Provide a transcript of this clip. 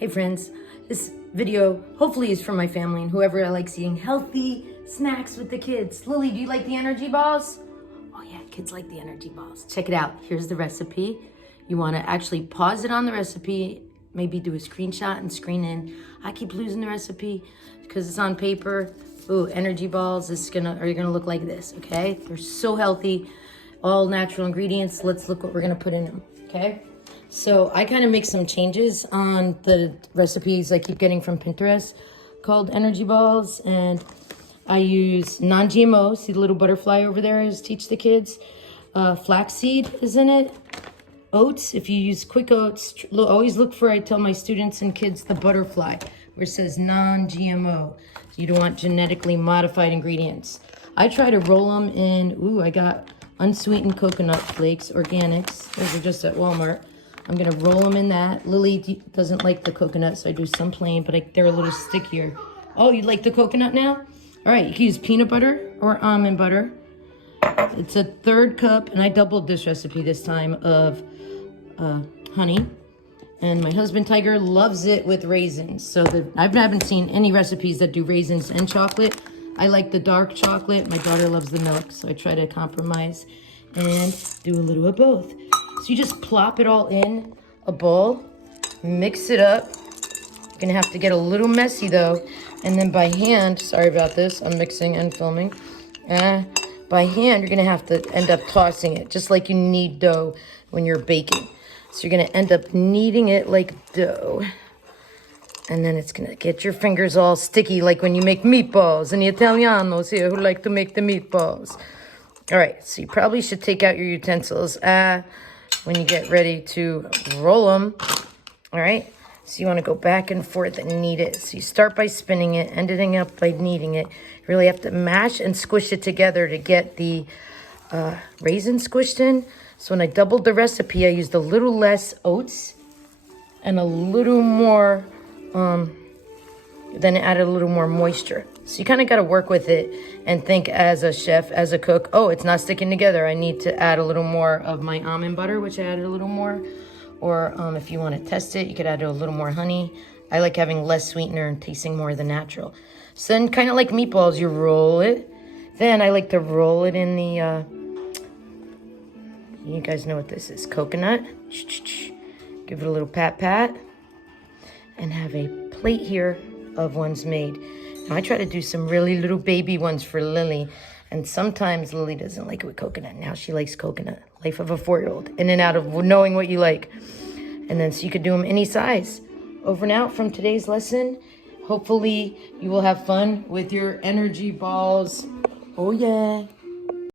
Hey friends, this video hopefully is for my family and whoever likes eating healthy snacks with the kids. Lily, do you like the energy balls? Oh yeah, kids like the energy balls. Check it out. Here's the recipe. You want to actually pause it on the recipe, maybe do a screenshot and screen in. I keep losing the recipe because it's on paper. Ooh, energy balls are gonna look like this, okay? They're so healthy, all natural ingredients. Let's look what we're gonna put in them, okay? So I kind of make some changes on the recipes I keep getting from Pinterest called energy balls, and I use non-GMO. See the little butterfly over there is teach the kids. Flaxseed is in it. Oats, if you use quick oats, always look for, I tell my students and kids, the butterfly, where it says non-GMO. You don't want genetically modified ingredients. I try to roll them in, ooh, I got unsweetened coconut flakes, organics. Those are just at Walmart. I'm gonna roll them in that. Lily doesn't like the coconut, so I do some plain, but they're a little stickier. Oh, you like the coconut now? All right, you can use peanut butter or almond butter. It's a 1/3 cup, and I doubled this recipe this time, of honey. And my husband Tiger loves it with raisins. So I haven't seen any recipes that do raisins and chocolate. I like the dark chocolate. My daughter loves the milk, so I try to compromise and do a little of both. So you just plop it all in a bowl, mix it up. You're gonna have to get a little messy though. And then by hand, sorry about this, I'm mixing and filming. By hand, you're gonna have to end up tossing it, just like you knead dough when you're baking. So you're gonna end up kneading it like dough. And then it's gonna get your fingers all sticky like when you make meatballs, and the Italianos here who like to make the meatballs. All right, so you probably should take out your utensils when you get ready to roll them. All right, so you wanna go back and forth and knead it. So you start by spinning it, ending up by kneading it. You really have to mash and squish it together to get the raisin squished in. So when I doubled the recipe, I used a little less oats and a little more, then added a little more moisture. So you kind of got to work with it and think as a chef, as a cook, oh, it's not sticking together. I need to add a little more of my almond butter, which I added a little more. Or if you want to test it, you could add a little more honey. I like having less sweetener and tasting more of the natural. So then kind of like meatballs, you roll it. Then I like to roll it in the, you guys know what this is, coconut. Give it a little pat, and have a plate here of ones made. Now I try to do some really little baby ones for Lily, and sometimes Lily doesn't like it with coconut. Now she likes coconut. Life of a 4-year-old, in and out of knowing what you like. And then so you could do them any size. Over and out from today's lesson. Hopefully you will have fun with your energy balls. Oh yeah.